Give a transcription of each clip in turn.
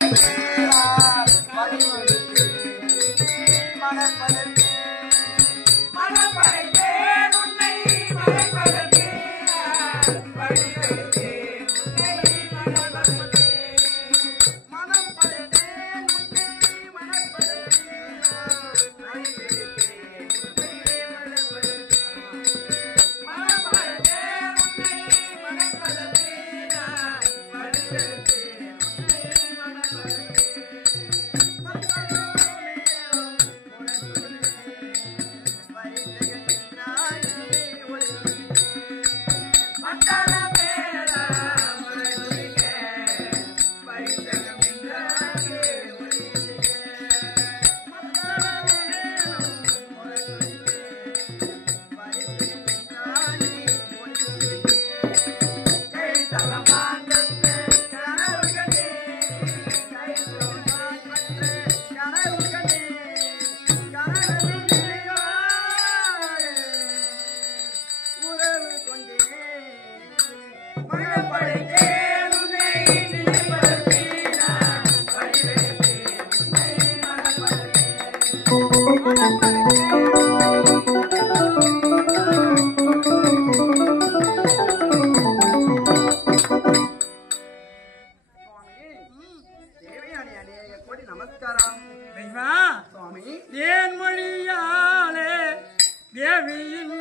Thank you. Thank you. Que é.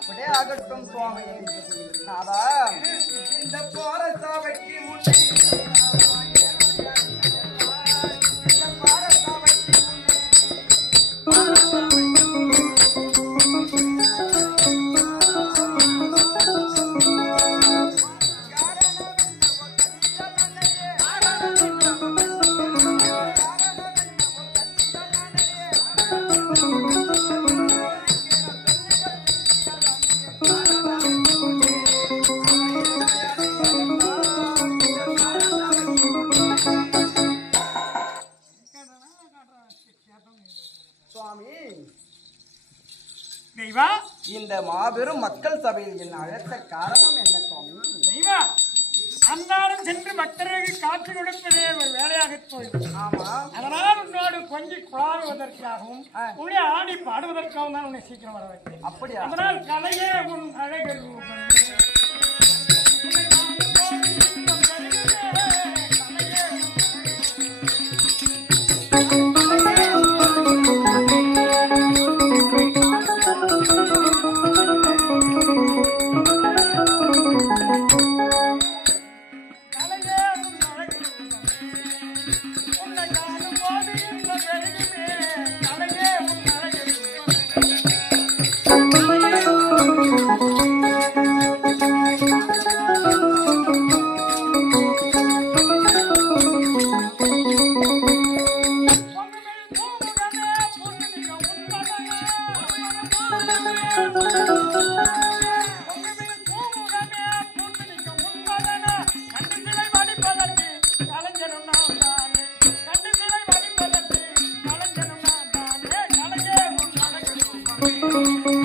அப்படியே ஆகட்டும் சுவாமி. நாதா இந்த போற சாவைக்கு முன்னே தெய்வா? இந்த மாபெரும் மக்கள் சபையில் என்ன அழைத்த காரணம் என்ன சுவாமி? தெய்வா அன்றாடம் சென்று பக்தர்களுக்கு காட்சி கொடுப்பதே ஒரு வேலையாக போயிடும் ஆமா. அதனால் உன்னோடு கொஞ்சி குழாவுவதற்காகவும் உன்னை ஆடி பாடுவதற்காகவும் தான் உன்னை சீக்கிரம் வர வைத்தேன். அப்படியா? அதனால் கலையே உன் அழகர் Música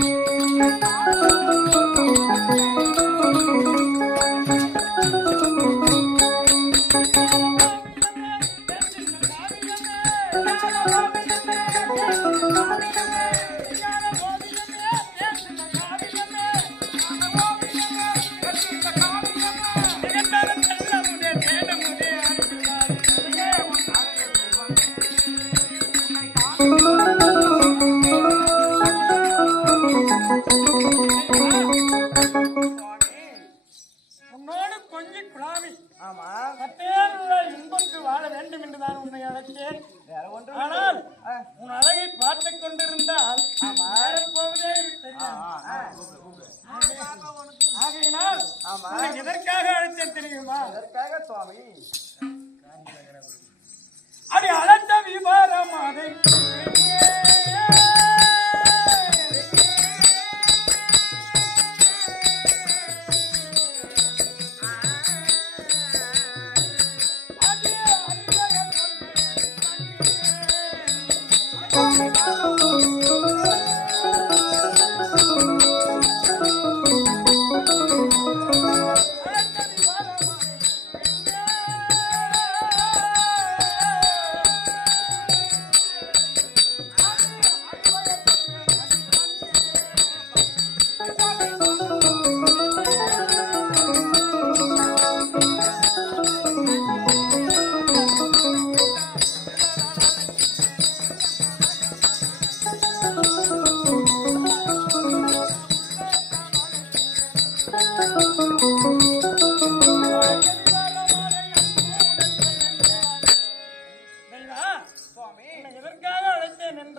கொஞ்சி குழாவி. ஆமா. சட்டேருள்ள இன்பத்து வாழ வேண்டும் என்று நான் உன்னை அழைத்தேன். ஆனால் உன் அழகை பார்த்து கொண்டிருந்தால் போவதே ஆகையினால் எதற்காக அழைத்தேன் தெரியுமா? எதற்காக சுவாமி?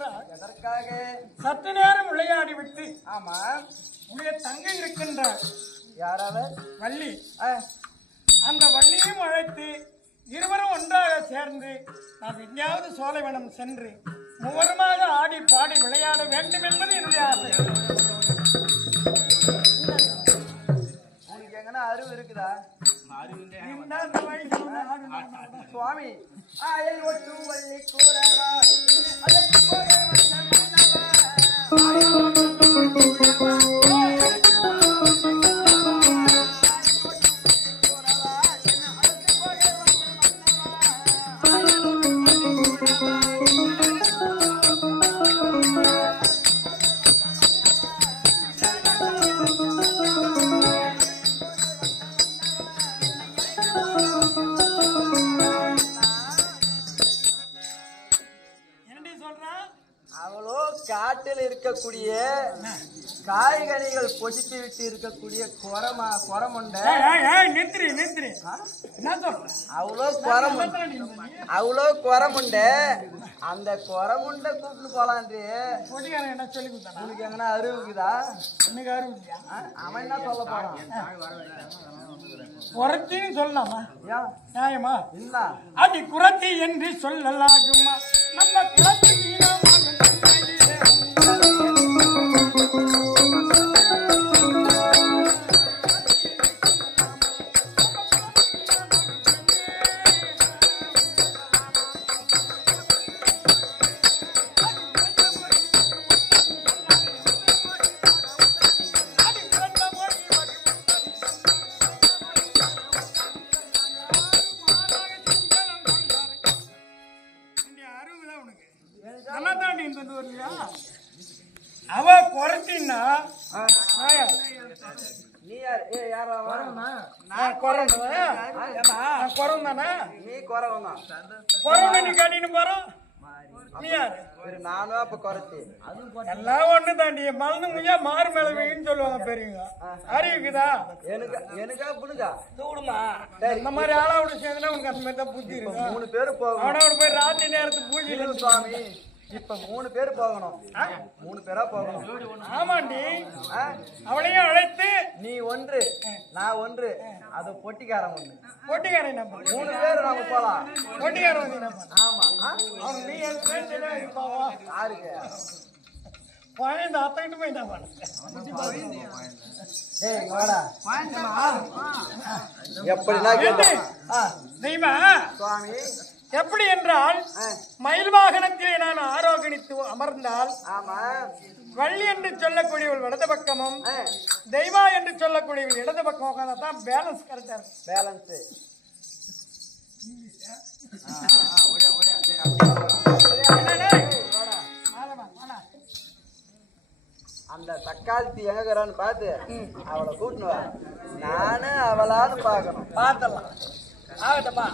என்றால் எதற்காக? சற்று நேரம் விளையாடிவிட்டு ஆமா. உடைய தங்கை இருக்கின்றார். யாராவது? வள்ளி. அந்த வள்ளியையும் அழைத்து இருவரும் ஒன்றாக சேர்ந்து நாம் எங்கேயாவது சோலைவனம் சென்று மூவருமாக ஆடி பாடி விளையாட வேண்டும் என்பது என்னுடைய ஆசை. உனக்கு எங்கன்னா அறிவு இருக்குதா? இந்த சுவாமி. ஆயல் ஒட்டு வள்ளி கூறவா அதற்கு போக வந்த இருக்கக்கூடிய காய்கனிகள் பொசித்து விட்டு இருக்கக்கூடிய குரமா குரமுண்ட என்ன சொல்ற? அவ்வளோ குரமுண்ட? அவ்வளோ குரமுண்ட. அந்த குரமுண்ட கூப்பிட்டு போலான்றி. என்ன சொல்லி உனக்கு எங்கன்னா அறிவுக்குதா இன்னைக்கு ஆ? அவன் என்ன சொல்ல போறான்? குரத்தின்னு சொல்லலாமா? நியாயமா? என்ன அடி குரத்தி என்று சொல்லலாகுமா? நம்ம குலத்து நானும் அப்ப குறைச்சி. எல்லாம் ஒண்ணு தாண்டி மறந்து முடியா மாறு மேல வைன்னு சொல்லுவாங்க பெரியவங்க. அறிவுக்குதா? எனக்கு எனக்கா தூடுமா? சரி. இந்த மாதிரி ஆளாவோட சேர்ந்தா உனக்கு அந்த மாதிரி தான் புத்தி இருக்கும் மூணு பேரு போகணும். அவனோட போய் ராத்திரி நேரத்துக்கு பூஜை சுவாமி. இப்ப மூணு பேர் போகணும். மூணு பேரா போகணும். ஆமாண்டி? அவளையும் அழைத்து. நீ ஒன்று நான் ஒன்று. அது பொட்டிக்காரன் ஒண்ணு. போட்டிக்காரன் மூணு பேர் நாம போலாம். போட்டிக்காரன் ஆமா? அவன் நீ யாருக்கு? பழைய அத்தைட்டு போய் என்ன பண்ணு? ஏய் இங்க வாடா எப்படின்னா ஏண்டி? கேளு. ஆ, தெய்வா சுவாமி. எப்படி என்றால் மயில் வாகனத்திலே நான் ஆரோகணித்து அமர்ந்தால் வள்ளி என்று சொல்லக்கூடியவள் வலது பக்கமும் தெய்வா என்று சொல்லக்கூடியவள் இடது பக்கம் உட்காந்தா தான் பேலன்ஸ் கரெக்டா இருக்கும். பேலன்ஸ். அந்த தக்காளி எங்க இருக்கிறான்னு பார்த்து அவளை கூட்டினு வா. நானு அவளான்னு பார்க்கணும். பார்த்தலாம் ஆகட்டப்பா